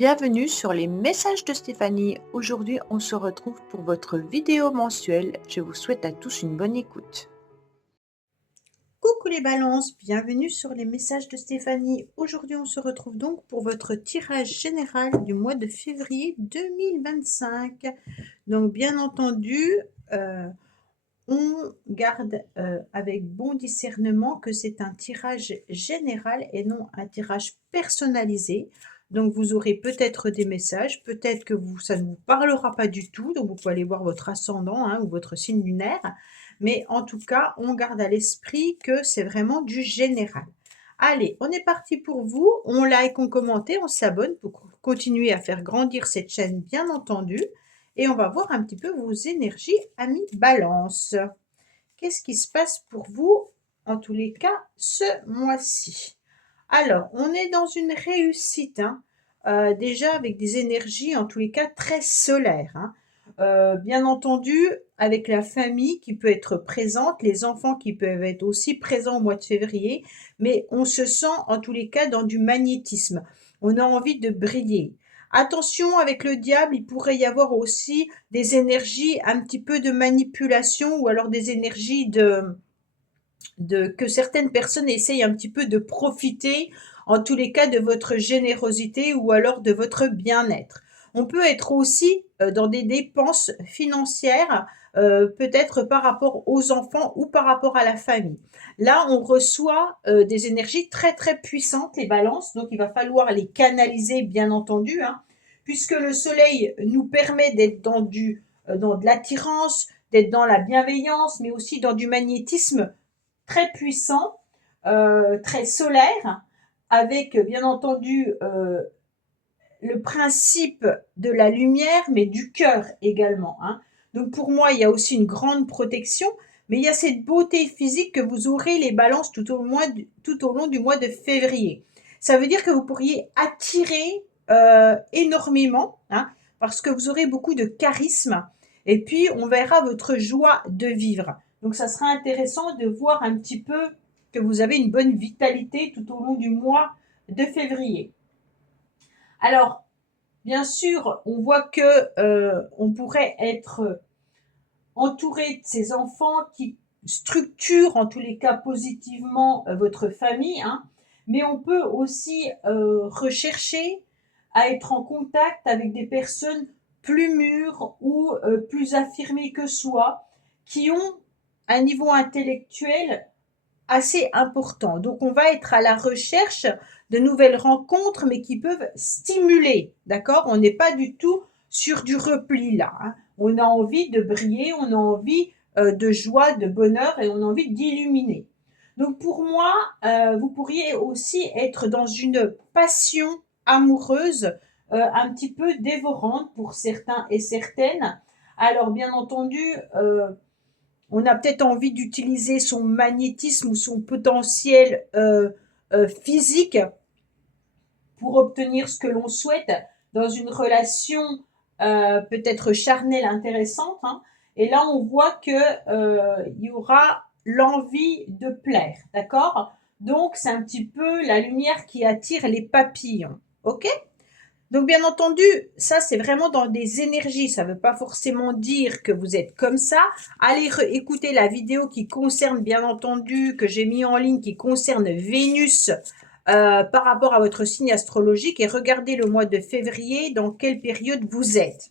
Bienvenue sur les messages de Stéphanie. Aujourd'hui, on se retrouve pour votre vidéo mensuelle. Je vous souhaite à tous une bonne écoute. Coucou les balances, bienvenue sur les messages de Stéphanie. Aujourd'hui, on se retrouve donc pour votre tirage général du mois de février 2025. Donc, bien entendu, on garde avec bon discernement que c'est un tirage général et non un tirage personnalisé. Donc, vous aurez peut-être des messages, peut-être que ça ne vous parlera pas du tout. Donc, vous pouvez aller voir votre ascendant ou votre signe lunaire. Mais en tout cas, on garde à l'esprit que c'est vraiment du général. Allez, on est parti pour vous. On like, on commente, on s'abonne pour continuer à faire grandir cette chaîne, bien entendu. Et on va voir un petit peu vos énergies, amis Balance. Qu'est-ce qui se passe pour vous, en tous les cas, ce mois-ci? Alors, on est dans une réussite, déjà avec des énergies, en tous les cas, très solaires. Bien entendu, avec la famille qui peut être présente, les enfants qui peuvent être aussi présents au mois de février, mais on se sent, en tous les cas, dans du magnétisme. On a envie de briller. Attention, avec le diable, il pourrait y avoir aussi des énergies un petit peu de manipulation ou alors des énergies que certaines personnes essayent un petit peu de profiter, en tous les cas, de votre générosité ou alors de votre bien-être. On peut être aussi dans des dépenses financières, peut-être par rapport aux enfants ou par rapport à la famille. Là, on reçoit des énergies très très puissantes, les balances, donc il va falloir les canaliser, bien entendu, puisque le soleil nous permet d'être dans de l'attirance, d'être dans la bienveillance, mais aussi dans du magnétisme très puissant, très solaire, avec bien entendu le principe de la lumière, mais du cœur également. Donc pour moi, il y a aussi une grande protection, mais il y a cette beauté physique que vous aurez les balances tout au long du mois de février. Ça veut dire que vous pourriez attirer énormément, parce que vous aurez beaucoup de charisme, et puis on verra votre joie de vivre. Donc ça sera intéressant de voir un petit peu que vous avez une bonne vitalité tout au long du mois de février. Alors, bien sûr, on voit que on pourrait être entouré de ces enfants qui structurent en tous les cas positivement votre famille, mais on peut aussi rechercher à être en contact avec des personnes plus mûres ou plus affirmées que soi, qui ont un niveau intellectuel assez important. Donc, on va être à la recherche de nouvelles rencontres, mais qui peuvent stimuler, d'accord? On n'est pas du tout sur du repli là. On a envie de briller, on a envie de joie, de bonheur et on a envie d'illuminer. Donc, pour moi, vous pourriez aussi être dans une passion amoureuse, un petit peu dévorante pour certains et certaines. Alors, bien entendu, on a peut-être envie d'utiliser son magnétisme ou son potentiel physique pour obtenir ce que l'on souhaite dans une relation peut-être charnelle intéressante. Et là, on voit que il y aura l'envie de plaire, d'accord? Donc, c'est un petit peu la lumière qui attire les papillons, ok? Donc, bien entendu, ça, c'est vraiment dans des énergies. Ça ne veut pas forcément dire que vous êtes comme ça. Allez écouter la vidéo qui concerne, bien entendu, que j'ai mis en ligne, qui concerne Vénus par rapport à votre signe astrologique et regardez le mois de février, dans quelle période vous êtes.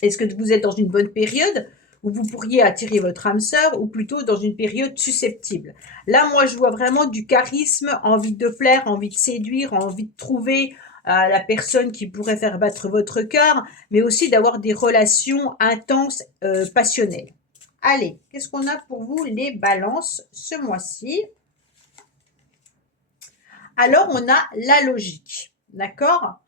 Est-ce que vous êtes dans une bonne période où vous pourriez attirer votre âme sœur ou plutôt dans une période susceptible? Là, moi, je vois vraiment du charisme, envie de plaire, envie de séduire, envie de trouver la personne qui pourrait faire battre votre cœur, mais aussi d'avoir des relations intenses, passionnelles. Allez, qu'est-ce qu'on a pour vous les balances ce mois-ci? Alors, on a la logique, d'accord?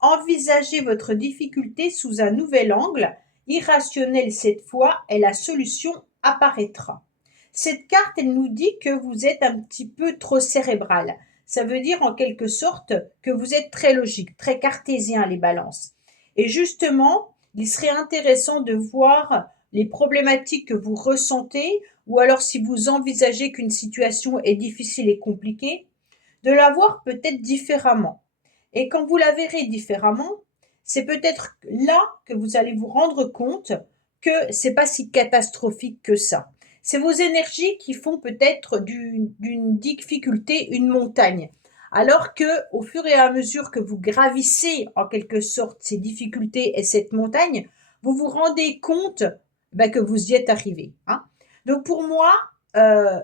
Envisagez votre difficulté sous un nouvel angle, irrationnel cette fois, et la solution apparaîtra. Cette carte, elle nous dit que vous êtes un petit peu trop cérébral. Ça veut dire en quelque sorte que vous êtes très logique, très cartésien, les balances. Et justement, il serait intéressant de voir les problématiques que vous ressentez, ou alors si vous envisagez qu'une situation est difficile et compliquée, de la voir peut-être différemment. Et quand vous la verrez différemment, c'est peut-être là que vous allez vous rendre compte que c'est pas si catastrophique que ça. C'est vos énergies qui font peut-être d'une difficulté une montagne. Alors que, au fur et à mesure que vous gravissez en quelque sorte ces difficultés et cette montagne, vous vous rendez compte que vous y êtes arrivé. Hein. Donc pour moi, euh,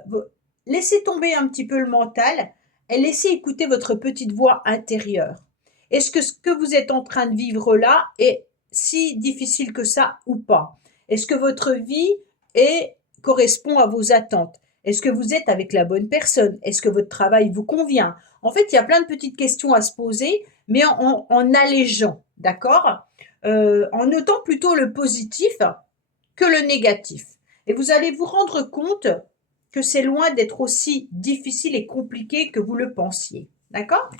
laissez tomber un petit peu le mental et laissez écouter votre petite voix intérieure. Est-ce que ce que vous êtes en train de vivre là est si difficile que ça ou pas? Est-ce que votre vie correspond à vos attentes? Est-ce que vous êtes avec la bonne personne? Est-ce que votre travail vous convient? En fait, il y a plein de petites questions à se poser, mais en allégeant, d'accord? En notant plutôt le positif que le négatif. Et vous allez vous rendre compte que c'est loin d'être aussi difficile et compliqué que vous le pensiez. D'accord?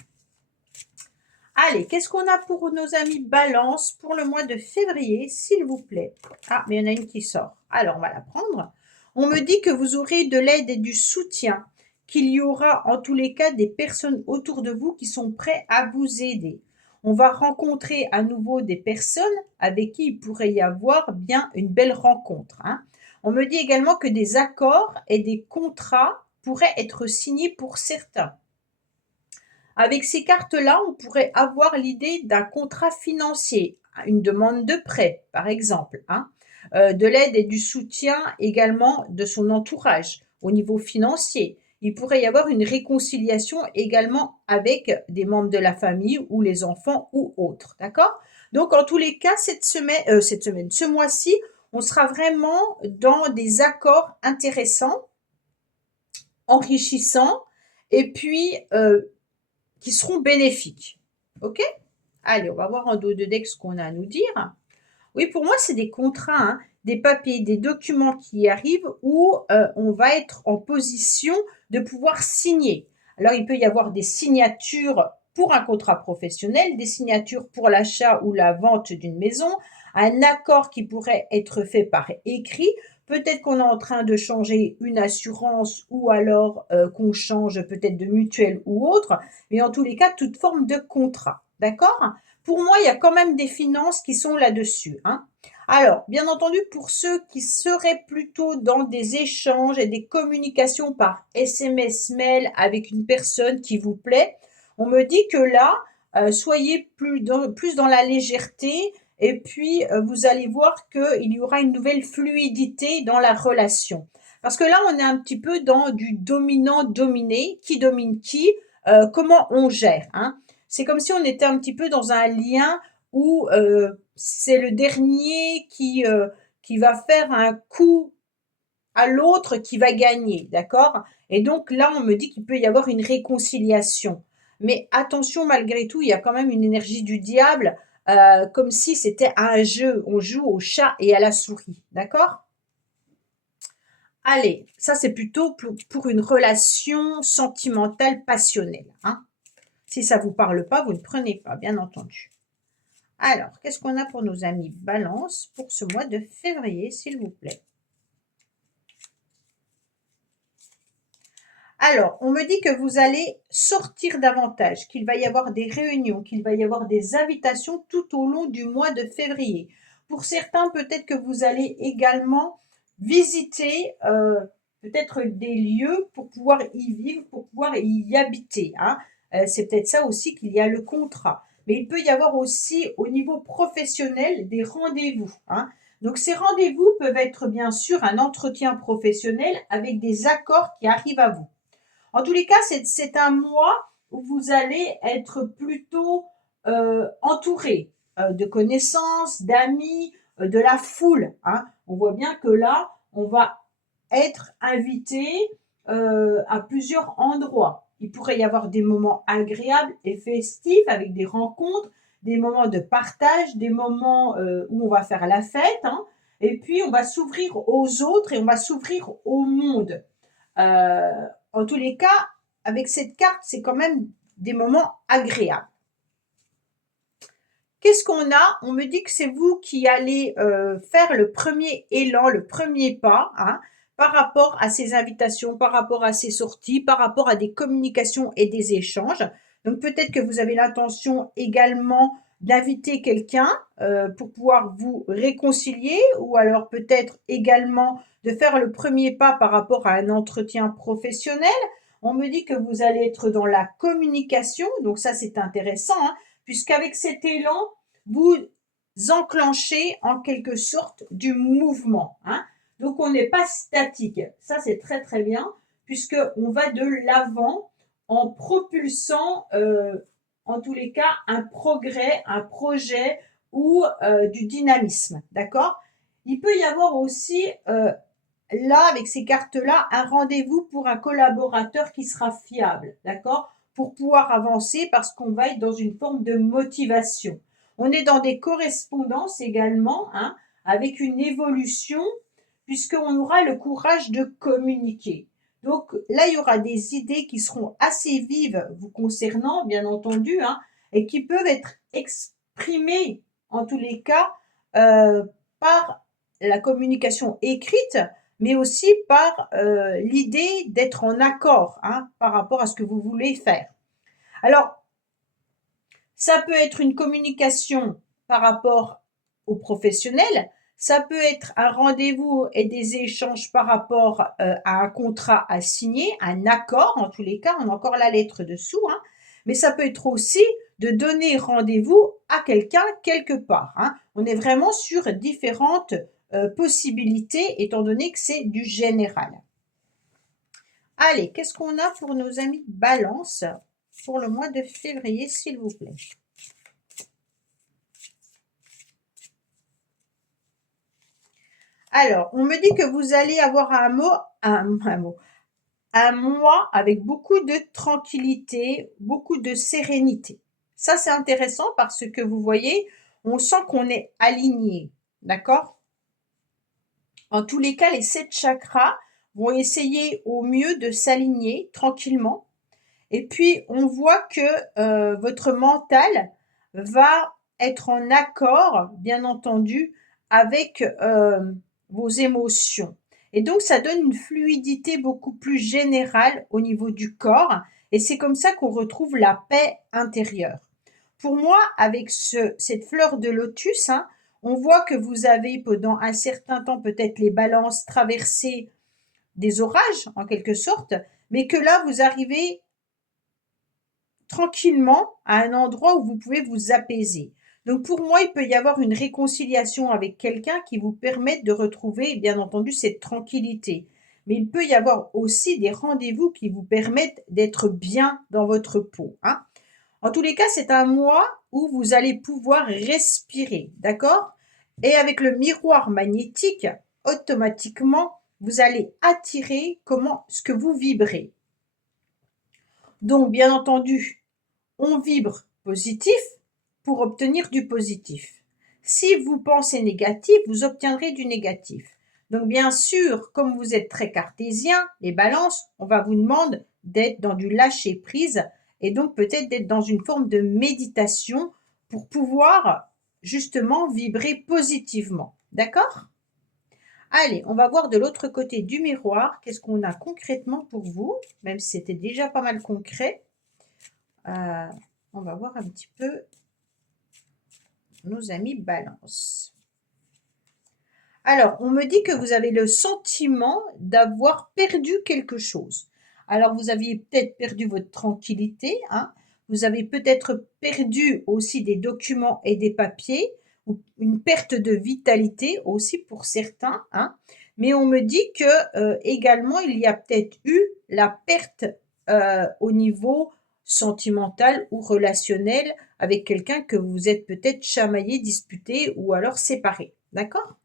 Allez, qu'est-ce qu'on a pour nos amis Balance pour le mois de février, s'il vous plaît? Ah, mais il y en a une qui sort. Alors, on va la prendre. On me dit que vous aurez de l'aide et du soutien, qu'il y aura en tous les cas des personnes autour de vous qui sont prêtes à vous aider. On va rencontrer à nouveau des personnes avec qui il pourrait y avoir bien une belle rencontre. Hein. On me dit également que des accords et des contrats pourraient être signés pour certains. Avec ces cartes-là, on pourrait avoir l'idée d'un contrat financier, une demande de prêt, par exemple, hein, de l'aide et du soutien également de son entourage au niveau financier. Il pourrait y avoir une réconciliation également avec des membres de la famille ou les enfants ou autres, d'accord? Donc, en tous les cas, ce mois-ci, on sera vraiment dans des accords intéressants, enrichissants, et puis qui seront bénéfiques. OK? Allez, on va voir en dos de deck ce qu'on a à nous dire. Oui, pour moi, c'est des contrats, hein, des papiers, des documents qui arrivent où on va être en position de pouvoir signer. Alors, il peut y avoir des signatures pour un contrat professionnel, des signatures pour l'achat ou la vente d'une maison, un accord qui pourrait être fait par écrit. Peut-être qu'on est en train de changer une assurance ou alors qu'on change peut-être de mutuelle ou autre, mais en tous les cas, toute forme de contrat. D'accord? Pour moi, il y a quand même des finances qui sont là-dessus. Hein. Alors, bien entendu, pour ceux qui seraient plutôt dans des échanges et des communications par SMS, mail avec une personne qui vous plaît, on me dit que là, soyez plus dans la légèreté et puis vous allez voir qu'il y aura une nouvelle fluidité dans la relation. Parce que là, on est un petit peu dans du dominant-dominé, qui domine qui, comment on gère. Hein. C'est comme si on était un petit peu dans un lien où c'est le dernier qui va faire un coup à l'autre qui va gagner, d'accord? Et donc là, on me dit qu'il peut y avoir une réconciliation. Mais attention, malgré tout, il y a quand même une énergie du diable, comme si c'était un jeu. On joue au chat et à la souris, d'accord? Allez, ça c'est plutôt pour une relation sentimentale passionnelle. Hein. Si ça ne vous parle pas, vous ne prenez pas, bien entendu. Alors, qu'est-ce qu'on a pour nos amis Balance pour ce mois de février, s'il vous plaît? Alors, on me dit que vous allez sortir davantage, qu'il va y avoir des réunions, qu'il va y avoir des invitations tout au long du mois de février. Pour certains, peut-être que vous allez également visiter peut-être des lieux pour pouvoir y vivre, pour pouvoir y habiter. Hein. C'est peut-être ça aussi qu'il y a le contrat. Mais il peut y avoir aussi au niveau professionnel des rendez-vous. Hein. Donc ces rendez-vous peuvent être bien sûr un entretien professionnel avec des accords qui arrivent à vous. En tous les cas, c'est un mois où vous allez être plutôt entouré de connaissances, d'amis, de la foule. Hein. On voit bien que là, on va être invité à plusieurs endroits. Il pourrait y avoir des moments agréables et festifs avec des rencontres, des moments de partage, des moments où on va faire la fête. Hein, et puis, on va s'ouvrir aux autres et on va s'ouvrir au monde. En tous les cas, avec cette carte, c'est quand même des moments agréables. Qu'est-ce qu'on a? On me dit que c'est vous qui allez faire le premier élan, le premier pas, hein, par rapport à ces invitations, par rapport à ces sorties, par rapport à des communications et des échanges. Donc peut-être que vous avez l'intention également d'inviter quelqu'un pour pouvoir vous réconcilier, ou alors peut-être également de faire le premier pas par rapport à un entretien professionnel. On me dit que vous allez être dans la communication, donc ça c'est intéressant, hein, puisqu'avec cet élan, vous enclenchez en quelque sorte du mouvement, hein. Donc on n'est pas statique, ça c'est très très bien, puisqu'on va de l'avant en propulsant en tous les cas un progrès, un projet ou du dynamisme, d'accord? Il peut y avoir aussi là, avec ces cartes-là, un rendez-vous pour un collaborateur qui sera fiable, d'accord? Pour pouvoir avancer parce qu'on va être dans une forme de motivation. On est dans des correspondances également, hein, avec une évolution, puisqu'on aura le courage de communiquer. Donc là, il y aura des idées qui seront assez vives vous concernant, bien entendu, hein, et qui peuvent être exprimées, en tous les cas, par la communication écrite, mais aussi par l'idée d'être en accord, hein, par rapport à ce que vous voulez faire. Alors, ça peut être une communication par rapport aux professionnels, ça peut être un rendez-vous et des échanges par rapport à un contrat à signer, un accord, en tous les cas, on a encore la lettre dessous, hein, mais ça peut être aussi de donner rendez-vous à quelqu'un quelque part, hein. On est vraiment sur différentes possibilités, étant donné que c'est du général. Allez, qu'est-ce qu'on a pour nos amis Balance pour le mois de février, s'il vous plaît? Alors, on me dit que vous allez avoir un mois avec beaucoup de tranquillité, beaucoup de sérénité. Ça, c'est intéressant parce que vous voyez, on sent qu'on est aligné, d'accord? En tous les cas, les 7 chakras vont essayer au mieux de s'aligner tranquillement. Et puis, on voit que votre mental va être en accord, bien entendu, avec vos émotions. Et donc, ça donne une fluidité beaucoup plus générale au niveau du corps. Et c'est comme ça qu'on retrouve la paix intérieure. Pour moi, avec cette fleur de lotus, hein, on voit que vous avez pendant un certain temps peut-être les balances traversées des orages, en quelque sorte, mais que là, vous arrivez tranquillement à un endroit où vous pouvez vous apaiser. Donc pour moi, il peut y avoir une réconciliation avec quelqu'un qui vous permette de retrouver, bien entendu, cette tranquillité. Mais il peut y avoir aussi des rendez-vous qui vous permettent d'être bien dans votre peau, hein. En tous les cas, c'est un mois où vous allez pouvoir respirer, d'accord? Et avec le miroir magnétique, automatiquement, vous allez attirer ce que vous vibrez. Donc, bien entendu, on vibre positif pour obtenir du positif. Si vous pensez négatif, vous obtiendrez du négatif. Donc bien sûr, comme vous êtes très cartésien, les balances, on va vous demander d'être dans du lâcher prise et donc peut-être d'être dans une forme de méditation pour pouvoir justement vibrer positivement. D'accord? Allez, on va voir de l'autre côté du miroir, qu'est-ce qu'on a concrètement pour vous, même si c'était déjà pas mal concret. On va voir un petit peu nos amis Balance. Alors, on me dit que vous avez le sentiment d'avoir perdu quelque chose. Alors, vous aviez peut-être perdu votre tranquillité, hein. Vous avez peut-être perdu aussi des documents et des papiers, ou une perte de vitalité aussi pour certains, hein. Mais on me dit que également, il y a peut-être eu la perte au niveau sentimental ou relationnel avec quelqu'un que vous êtes peut-être chamaillé, disputé ou alors séparé. D'accord?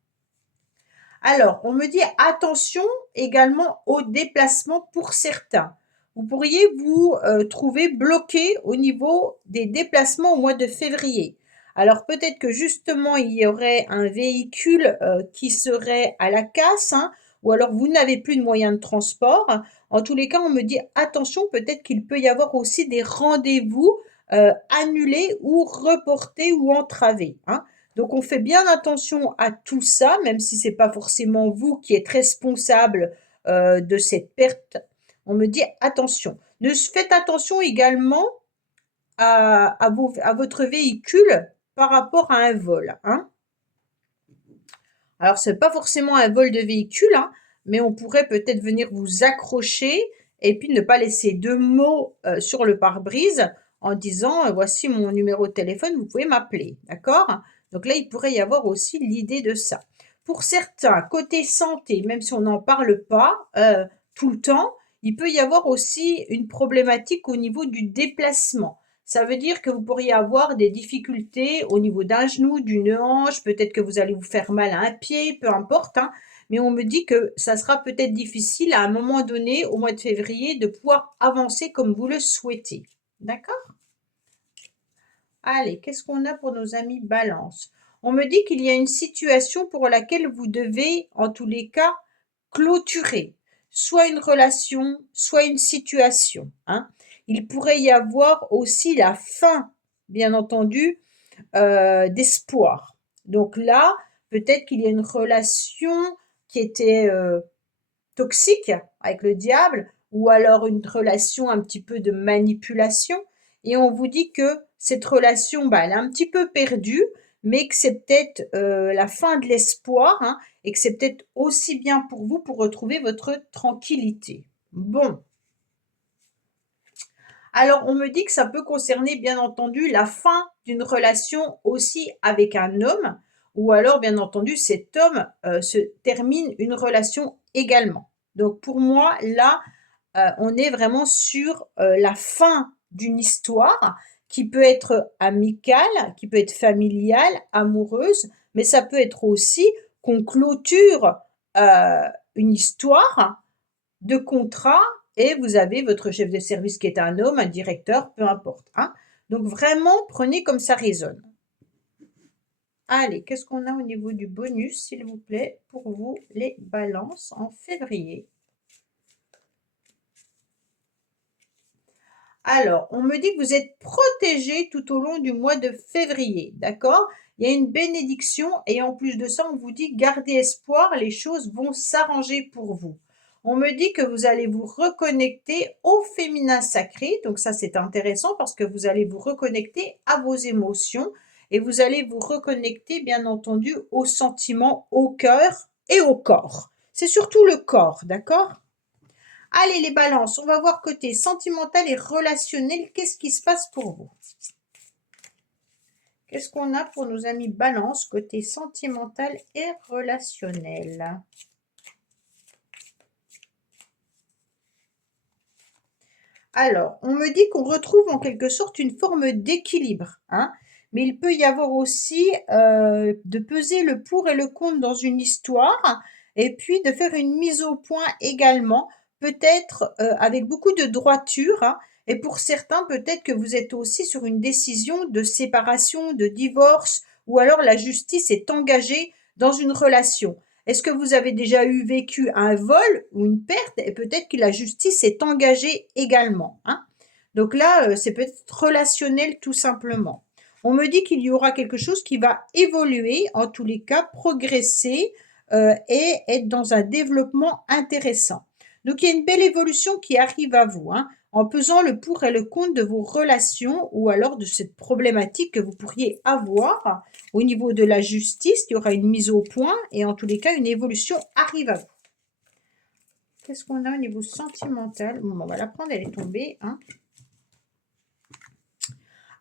Alors, on me dit attention également aux déplacements pour certains. Vous pourriez vous trouver bloqué au niveau des déplacements au mois de février. Alors peut-être que justement il y aurait un véhicule qui serait à la casse, hein, ou alors vous n'avez plus de moyens de transport. En tous les cas, on me dit attention, peut-être qu'il peut y avoir aussi des rendez-vous annulés ou reportés ou entravés, hein. Donc on fait bien attention à tout ça, même si c'est pas forcément vous qui êtes responsable de cette perte. On me dit attention. Faites attention également à votre véhicule par rapport à un vol, hein. Alors, ce n'est pas forcément un vol de véhicule, hein, mais on pourrait peut-être venir vous accrocher et puis ne pas laisser de mots sur le pare-brise en disant voici mon numéro de téléphone, vous pouvez m'appeler. D'accord? Donc là, il pourrait y avoir aussi l'idée de ça. Pour certains, côté santé, même si on n'en parle pas tout le temps, il peut y avoir aussi une problématique au niveau du déplacement. Ça veut dire que vous pourriez avoir des difficultés au niveau d'un genou, d'une hanche, peut-être que vous allez vous faire mal à un pied, peu importe, hein. Mais on me dit que ça sera peut-être difficile à un moment donné, au mois de février, de pouvoir avancer comme vous le souhaitez. D'accord? Allez, qu'est-ce qu'on a pour nos amis Balance? On me dit qu'il y a une situation pour laquelle vous devez, en tous les cas, clôturer. Soit une relation, soit une situation, hein. Il pourrait y avoir aussi la fin, bien entendu, d'espoir. Donc là, peut-être qu'il y a une relation qui était toxique avec le diable, ou alors une relation un petit peu de manipulation, et on vous dit que cette relation, bah, elle est un petit peu perdue, mais que c'est peut-être la fin de l'espoir, hein, et que c'est peut-être aussi bien pour vous pour retrouver votre tranquillité. Bon. Alors, on me dit que ça peut concerner, bien entendu, la fin d'une relation aussi avec un homme, ou alors, bien entendu, cet homme se termine une relation également. Donc, pour moi, là, on est vraiment sur la fin d'une histoire qui peut être amicale, qui peut être familiale, amoureuse, mais ça peut être aussi qu'on clôture une histoire de contrat et vous avez votre chef de service qui est un homme, un directeur, peu importe, hein. Donc vraiment, prenez comme ça résonne. Allez, qu'est-ce qu'on a au niveau du bonus, s'il vous plaît, pour vous, les balances en février? Alors, on me dit que vous êtes protégés tout au long du mois de février, d'accord? Il y a une bénédiction et en plus de ça, on vous dit gardez espoir, les choses vont s'arranger pour vous. On me dit que vous allez vous reconnecter au féminin sacré, donc ça c'est intéressant parce que vous allez vous reconnecter à vos émotions et vous allez vous reconnecter bien entendu aux sentiments, au cœur et au corps. C'est surtout le corps, d'accord? Allez les balances, on va voir côté sentimental et relationnel, qu'est-ce qui se passe pour vous? Qu'est-ce qu'on a pour nos amis balance côté sentimental et relationnel? Alors, on me dit qu'on retrouve en quelque sorte une forme d'équilibre, hein, mais il peut y avoir aussi de peser le pour et le contre dans une histoire, et puis de faire une mise au point également, peut-être avec beaucoup de droiture, hein, et pour certains, peut-être que vous êtes aussi sur une décision de séparation, de divorce, ou alors la justice est engagée dans une relation. Est-ce que vous avez déjà vécu un vol ou une perte et peut-être que la justice est engagée également, hein? Donc là, c'est peut-être relationnel tout simplement. On me dit qu'il y aura quelque chose qui va évoluer, en tous les cas progresser et être dans un développement intéressant. Donc il y a une belle évolution qui arrive à vous, hein, en pesant le pour et le contre de vos relations ou alors de cette problématique que vous pourriez avoir au niveau de la justice. Il y aura une mise au point et en tous les cas, une évolution arrive à vous. Qu'est-ce qu'on a au niveau sentimental? Bon, on va la prendre, elle est tombée, hein.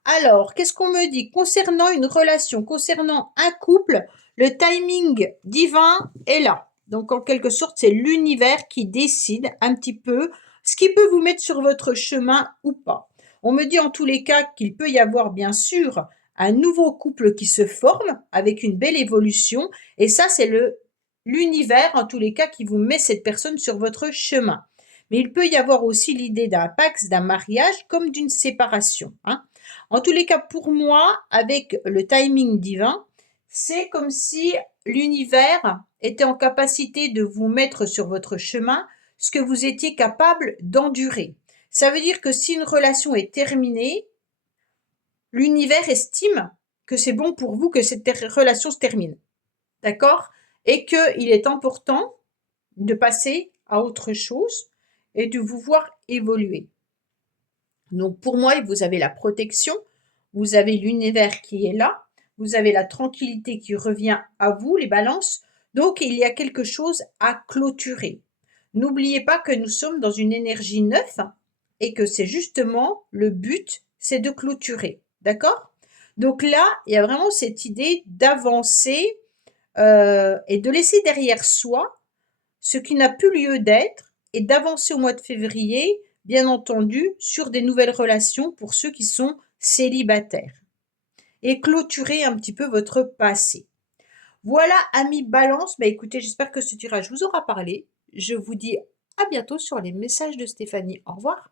Alors, qu'est-ce qu'on me dit concernant une relation, concernant un couple? Le timing divin est là. Donc, en quelque sorte, c'est l'univers qui décide un petit peu ce qui peut vous mettre sur votre chemin ou pas. On me dit en tous les cas qu'il peut y avoir, bien sûr, un nouveau couple qui se forme avec une belle évolution. Et ça, c'est l'univers, en tous les cas, qui vous met cette personne sur votre chemin. Mais il peut y avoir aussi l'idée d'un pax, d'un mariage, comme d'une séparation, hein. En tous les cas, pour moi, avec le timing divin, c'est comme si l'univers était en capacité de vous mettre sur votre chemin ce que vous étiez capable d'endurer. Ça veut dire que si une relation est terminée, l'univers estime que c'est bon pour vous que cette relation se termine. D'accord? Et qu'il est important de passer à autre chose et de vous voir évoluer. Donc pour moi, vous avez la protection, vous avez l'univers qui est là, vous avez la tranquillité qui revient à vous, les balances. Donc il y a quelque chose à clôturer. N'oubliez pas que nous sommes dans une énergie neuve et que c'est justement le but, c'est de clôturer. D'accord? Donc là, il y a vraiment cette idée d'avancer et de laisser derrière soi ce qui n'a plus lieu d'être et d'avancer au mois de février, bien entendu, sur des nouvelles relations pour ceux qui sont célibataires et clôturer un petit peu votre passé. Voilà, amis Balance, bah écoutez, j'espère que ce tirage vous aura parlé. Je vous dis à bientôt sur les messages de Stéphanie. Au revoir.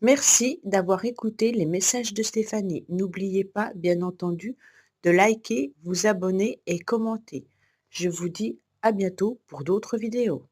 Merci d'avoir écouté les messages de Stéphanie. N'oubliez pas, bien entendu, de liker, vous abonner et commenter. Je vous dis à bientôt pour d'autres vidéos.